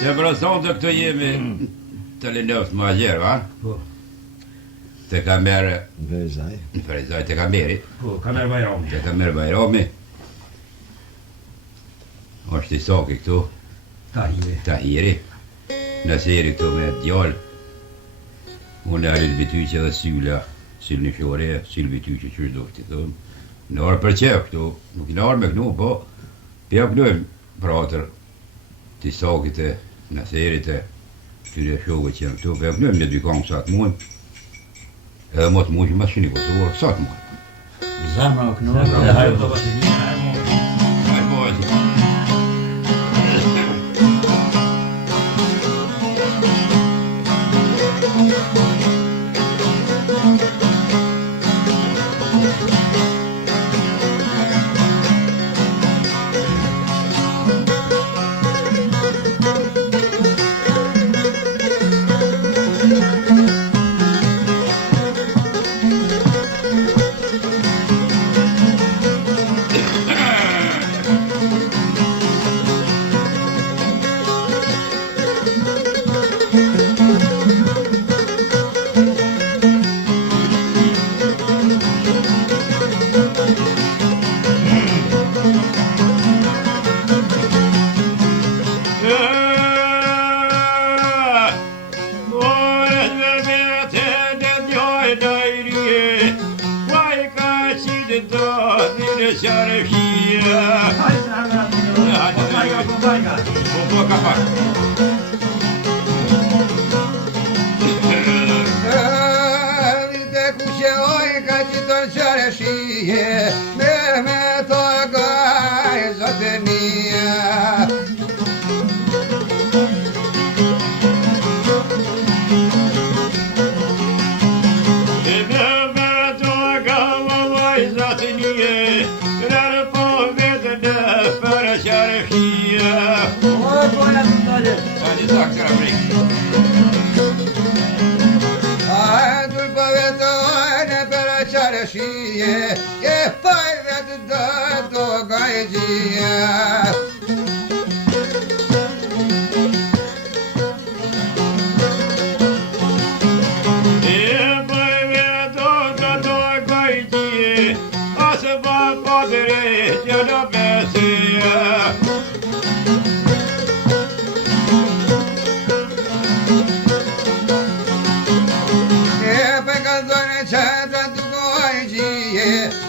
Ja për thonë këto jemi të linëft më gjerë, va? Po. Te kamerë... Në Ferizaj, te kameri. Po, kamerë Bajrami. Te kamerë Bajrami. Është i soki këtu. Tahiri. Naseri këtu me djallë. Unë e Halil Bityqe dhe Sylla. Syll një fjore, Syll Bityqe që është do këti thonë. Në orë për qef këtu. Nuk në orë me kënu, po. Pja pënojmë pratër. Ti sokit e Naserit e këtyre shove që janë këtu. Pja pënojmë një dy kongë sa të mujmë. Edhe më të mujmë që ma shini këtuar, sa të mujmë. Zemra kënu. Dhe hajë të bashkënjë, hajë më. Hajë bojë.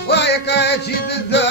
Why can't you do the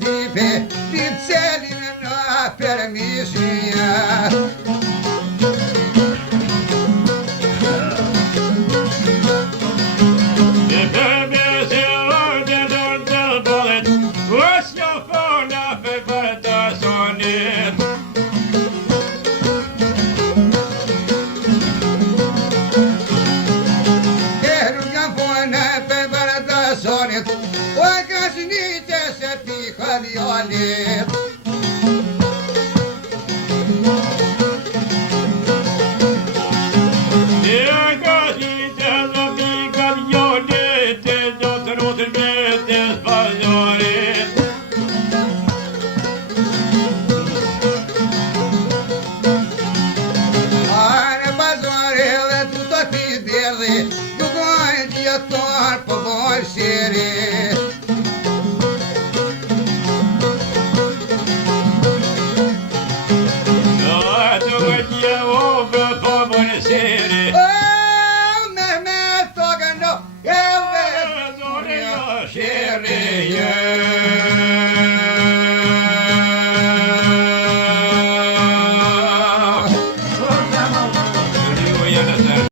tipe, ti celin në permisia. Seri